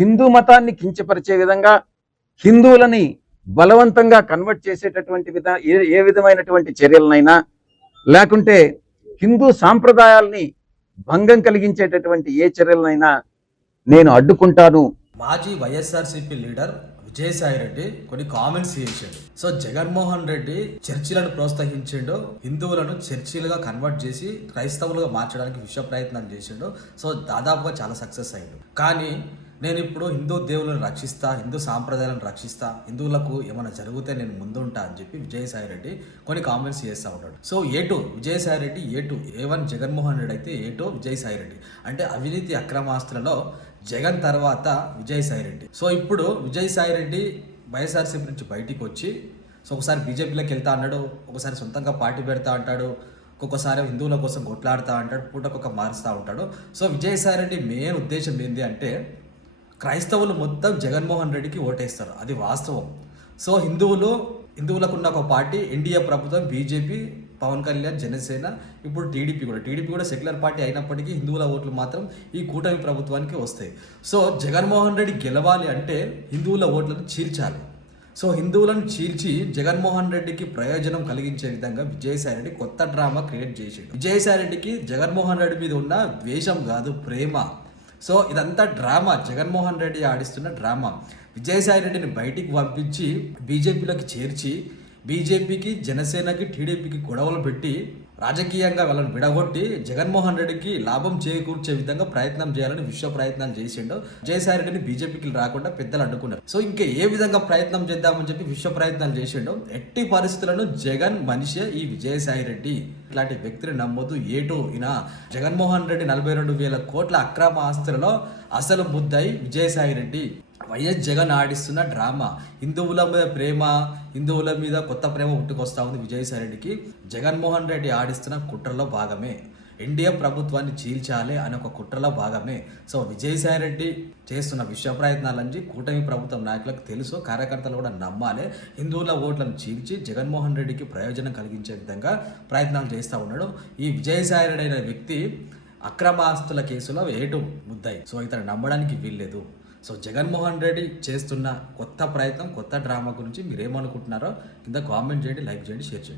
హిందూ మతాన్ని కించపరిచే విధంగా హిందువులని బలవంతంగా కన్వర్ట్ చేసేటటువంటి ఏ విధమైనటువంటి చర్యలనైనా లేకుంటే హిందూ సాంప్రదాయాల్ని భంగం కలిగించేటటువంటి ఏ చర్యలనైనా నేను అడ్డుకుంటాను. మాజీ వైఎస్ఆర్సీపీ లీడర్ విజయసాయి రెడ్డి కొన్ని కామెంట్స్ చేశాడు. సో జగన్మోహన్ రెడ్డి చర్చిలను ప్రోత్సహించిండు, హిందువులను చర్చిలుగా కన్వర్ట్ చేసి క్రైస్తవులుగా మార్చడానికి విశ్వ ప్రయత్నాలు చేసిండు. సో దాదాపుగా చాలా సక్సెస్ అయ్యాడు. కానీ నేను ఇప్పుడు హిందూ దేవులను రక్షిస్తా, హిందూ సాంప్రదాయాలను రక్షిస్తా, హిందువులకు ఏమైనా జరిగితే నేను ముందుంటా అని చెప్పి విజయసాయి రెడ్డి కొన్ని కామెంట్స్ చేస్తూ ఉంటాడు. So A2 Vijayasai Reddy, A2 A1 Jaganmohan Reddy అయితే A2 విజయసాయి రెడ్డి. అంటే అవినీతి అక్రమాస్తులలో జగన్ తర్వాత విజయసాయి రెడ్డి. సో ఇప్పుడు విజయసాయి రెడ్డి వైఎస్ఆర్సీపీ నుంచి బయటికి వచ్చి సో ఒకసారి బీజేపీలోకి వెళ్తా అన్నాడు, ఒకసారి సొంతంగా పార్టీ పెడతా అంటాడు, ఒక్కొక్కసారి హిందువుల కోసం కొట్లాడుతూ అంటాడు, పూటకొక మారుస్తూ ఉంటాడు. సో విజయసాయి రెడ్డి మెయిన్ ఉద్దేశం ఏంటి అంటే క్రైస్తవులు మొత్తం జగన్మోహన్ రెడ్డికి ఓటేస్తారు, అది వాస్తవం. సో హిందువులకు ఉన్న ఒక పార్టీ ఎన్డీఏ ప్రభుత్వం, బీజేపీ, పవన్ కళ్యాణ్, జనసేన, ఇప్పుడు టీడీపీ కూడా సెక్యులర్ పార్టీ అయినప్పటికీ హిందువుల ఓట్లు మాత్రం ఈ కూటమి ప్రభుత్వానికి వస్తాయి. సో జగన్మోహన్ రెడ్డి గెలవాలి అంటే హిందువుల ఓట్లను చీల్చాలి. సో హిందువులను చీల్చి జగన్మోహన్ రెడ్డికి ప్రయోజనం కలిగించే విధంగా విజయసాయి రెడ్డి కొత్త డ్రామా క్రియేట్ చేసాడు. విజయసాయి రెడ్డికి జగన్మోహన్ రెడ్డి మీద ఉన్న ద్వేషం కాదు, ప్రేమ. సో ఇదంతా డ్రామా, జగన్మోహన్ రెడ్డి ఆడిస్తున్న డ్రామా. విజయసాయి రెడ్డిని బయటికి పంపించి బీజేపీలోకి చేర్చి బీజేపీకి, జనసేనకి, టీడీపీకి గొడవలు పెట్టి రాజకీయంగా వాళ్ళని విడగొట్టి జగన్మోహన్ రెడ్డికి లాభం చేకూర్చే విధంగా ప్రయత్నం చేయాలని విశ్వ ప్రయత్నాలు చేసిండు. విజయసాయి రెడ్డిని బీజేపీకి రాకుండా పెద్దలు అడ్డుకున్నారు. సో ఇంకా ఏ విధంగా ప్రయత్నం చేద్దామని చెప్పి విశ్వ ప్రయత్నాలు చేసిండు. ఎట్టి పరిస్థితులను జగన్ మనిషే ఈ విజయసాయి రెడ్డి. ఇట్లాంటి వ్యక్తిని నమ్మొద్దు. A2 ఈయన జగన్మోహన్ రెడ్డి 42,000 కోట్ల అక్రమ ఆస్తులలో అసలు ముద్దాయి విజయసాయి రెడ్డి. వైఎస్ జగన్ ఆడిస్తున్న డ్రామా, హిందువుల మీద ప్రేమ, హిందువుల మీద కొత్త ప్రేమ పుట్టుకొస్తా ఉంది విజయసాయి రెడ్డికి. జగన్మోహన్ రెడ్డి ఆడిస్తున్న కుట్రలో భాగమే, ఎన్డీఏ ప్రభుత్వాన్ని చీల్చాలి అనే ఒక కుట్రలో భాగమే. సో విజయసాయి రెడ్డి చేస్తున్న విశ్వ ప్రయత్నాలని కూటమి ప్రభుత్వం నాయకులకు తెలుసు, కార్యకర్తలు కూడా నమ్మాలి. హిందువుల ఓట్లను చీల్చి జగన్మోహన్ రెడ్డికి ప్రయోజనం కలిగించే విధంగా ప్రయత్నాలు చేస్తూ ఉన్నాడు. ఈ విజయసాయి రెడ్డి అనే వ్యక్తి అక్రమ ఆస్తుల కేసులో A2 ముద్దాయి. సో ఇతను నమ్మడానికి వీల్లేదు. సో జగన్మోహన్ రెడ్డి చేస్తున్న కొత్త ప్రయత్నం, కొత్త డ్రామా గురించి మీరేమనుకుంటున్నారో కింద కామెంట్ చేయండి, లైక్ చేయండి, షేర్ చేయండి.